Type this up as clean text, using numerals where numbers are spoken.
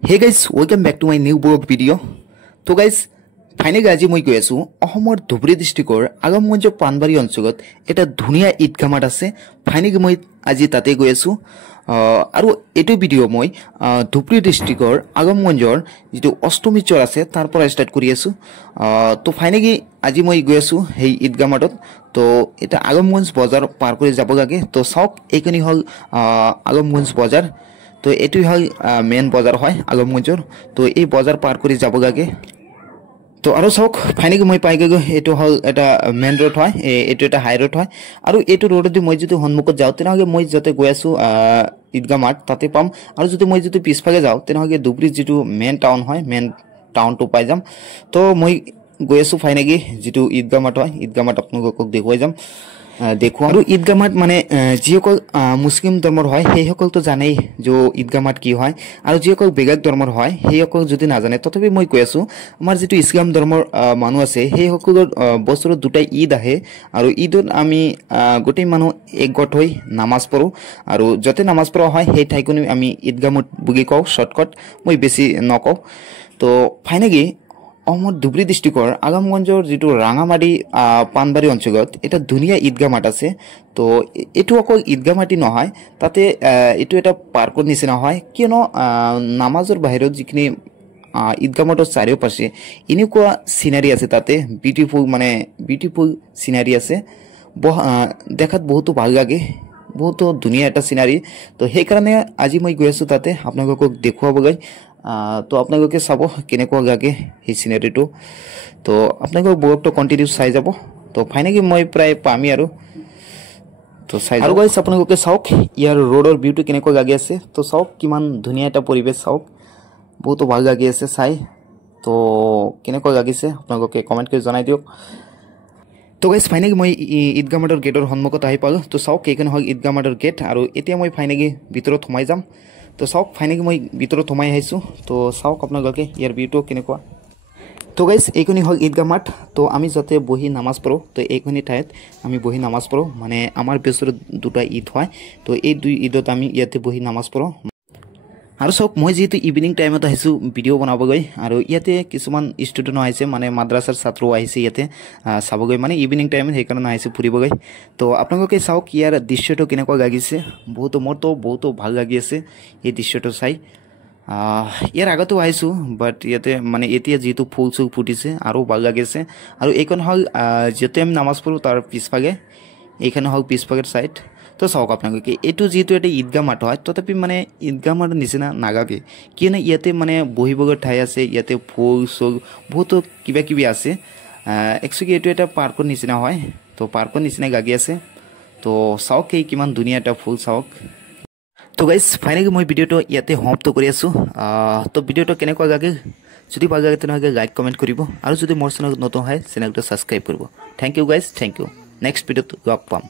Hey guys, welcome back to my new blog video. So guys, finally আজি মই গৈ আছো অসমৰ ধুবুৰী ডিস্ট্ৰিক্টৰ আগমগঞ্জ পানবাৰী অঞ্চলত এটা ধুনিয়া ঈদগাহ মাঠ আছে। ফাইনেলি মই আজি তাতে গৈ আছো আৰু এটো ভিডিও মই ধুবুৰী ডিস্ট্ৰিক্টৰ আগমগঞ্জৰ যেটো অষ্টমী চৰ আছে তাৰ পৰা ষ্টাৰ্ট কৰি আছো। তো ফাইনেলি আজি মই গৈ আছো সেই ঈদগাহ মাঠত। তো এটা আগমগঞ্জ বজাৰ পাৰ কৰি যাব লাগে। তো সব এইখিনি হল আগমগঞ্জ বজাৰ। তো এটুই হল মেন বজাৰ হয় আগমগঞ্জৰ। তো এই বজাৰ পাৰ কৰি যাব লাগে। তো আৰু সক ফাইনেলি মই পাই গৈ এটো হল এটা মেন ৰোড হয়, এটো এটা হাই ৰোড হয়। আৰু এটো ৰোডদি মই যদি হন্মুখত যাও তেনেহলে মই যতে গৈ আছো ঈদগাহ মাঠ তাতে পাম। আৰু যদি মই যদি পিছফালে যাও তেনেহলে ধুবুৰী যেটো মেন টাউন হয়, মেন টাউনটো পাই যাম। তো মই গৈ আছো ফাইনেলি যেটো ঈদগাহ মাঠ হয়, ঈদগাহ মাঠ আপোনালোকক দেখুৱাই যাম। দেখো আৰু ঈদগাহ মাঠ মানে যিসকল মুছলিম ধৰ্মৰ হয় সেইসকলতো জানেই যে ঈদগাহ মাঠ কি হয়। আৰু যিসকল বেলেগ ধৰ্মৰ হয় সেইসকল যদি নাজানে তথাপি মই কৈ আছো আমাৰ যেটো ইছলাম ধৰ্মৰ মানুহ আছে সেইসকলৰ বছৰত দুটা ঈদ আহে। আৰু ঈদত আমি গোটেই মানুহ একগোট হৈ নামাজ পঢ়ো। আৰু যতে নামাজ পঢ়া হয় সেই ঠাইকনি আমি ঈদগাহ মাঠ বুলি কওঁ, শৰ্টকাট মই বেছি নকওঁ। তো ফাইনেলি অসমৰ ধুবুৰী ডিস্ট্ৰিক্টৰ আগমগঞ্জৰ যেটো ৰাঙামাটি পানবাৰী অঞ্চলত এটা ধুনিয়া ঈদগাহ মাঠ আছে। তো এটো অকল ঈদগাহ মাটি নহয়, তাতে এটো এটা পাৰ্কৰ নিচিনা হয়। কিয়নো নামাজৰ বাহিৰত যিখিনি ঈদগাহ মাঠৰ চাৰিওপাশে এনেকুৱা সিনারি আছে, তাতে বিউটিফুল সিনারি আছে। দেখাত বহুতো ভাল লাগে, বহুতো ধুনিয়া এটা সিনারি। তো সেইকাৰণে আজি মই গৈ আছো তাতে আপোনালোকক দেখুৱাবলৈ। তো আপোনালোকে চাব কেনেকুৱা লাগে সেই সিনাৰিটো। তো আপোনালোক ব্লগটো কন্টিনিউ চাই যাব। তো ফাইনেলি মই প্ৰায় পামি আৰু তো চাই আৰু গাইস আপোনালোকে চাওক ইয়াৰ ৰোডৰ ভিউটো কেনেকুৱা লাগি আছে। তো চাওক কিমান ধুনিয়া এটা পৰিবেশ, চাওক বহুত ভাল লাগি আছে চাই। তো কেনেকুৱা লাগিছে আপোনালোকে কমেন্ট কৰি জনাই দিওক। তো গাইস ফাইনেলি মই ঈদগাহ মাঠৰ গেটৰ সন্মুখত আহি পালো। তো চাওক এইখন হল ঈদগাহ মাঠৰ গেট। আৰু এতিয়া মই ফাইনেলি ভিতৰত সোমাই যাম। তো চাওক ফাইনেলি মই ভিতৰত সোমাই আহিছো। তো চাওক আপোনালোকে ইয়াৰ ভিউটো কেনেকুৱা। তো গাইস এইখিনি হল ঈদগাহ মাঠ। তো আমি যাতে বহি নামাজ পঢ়ো, তো এইখিনি ঠাইত আমি বহি নামাজ পঢ়ো। মানে আমাৰ বছৰত দুটা ঈদ হয়, তো এই দুই ঈদত আমি ইয়াতে বহি নামাজ পঢ়ো। আৰু সব মই যেহেতু ইভিনিং টাইমত আহিছো ভিডিও বনাবগৈ। আৰু ইয়াতে কিছুমান ষ্টুডেণ্ট আহিছে, মানে মাদ্ৰাছাৰ ছাত্ৰ আহিছে ইয়াতে চাবগৈ, মানে ইভিনিং টাইমত সেইকাৰণে আহিছে ফুৰিবগৈ। তো আপোনালোকে চাওক ইয়াৰ দৃশ্যটো কেনেকুৱা লাগিছে। মোৰতো বহুতো ভাল লাগি আছে এই দৃশ্যটো চাই। ইয়াৰ আগতো আহিছো, বাট ইয়াতে মানে এতিয়া যেহেতু ফুল চুল ফুটিছে আৰু ভাল লাগিছে। আৰু এইখন হল যতে আমি নামাজ পঢ়ো তাৰ পিছফালে, এইখানে হল পিছফালের সাইড। তো চাওক আপোনালোকে এইটো যেহেতু এটা ঈদগাহ মাঠ হয়, তথাপি মানে ঈদগাহ মাঠৰ নিচিনা নাগাগে। কিয়নো ইয়াতে মানে বহিবগৈ ঠাই আছে, ইয়াতে ফুল চুল বহুতো কিবা কিবি আছে। একচুৱেলি এইটো এটা পাৰ্কৰ নিচিনা হয়, তো পাৰ্কৰ নিচিনা লাগি আছে। তো চাওক এই কিমান ধুনীয়া এটা ফুল চাওক। তো গাইজ ফাইনেলি মই ভিডিওটো ইয়াতে সমাপ্ত কৰি আছো। তো ভিডিওটো কেনেকুৱা লাগিল, যদি ভাল লাগে তেনেহ'লে লাইক কমেণ্ট কৰিব। আৰু যদি মোৰ চেনেল নতুন হয় চেনেলটো ছাবস্ক্ৰাইব কৰিব। Thank you guys, thank you. Next ভিডিওত লগ পাম।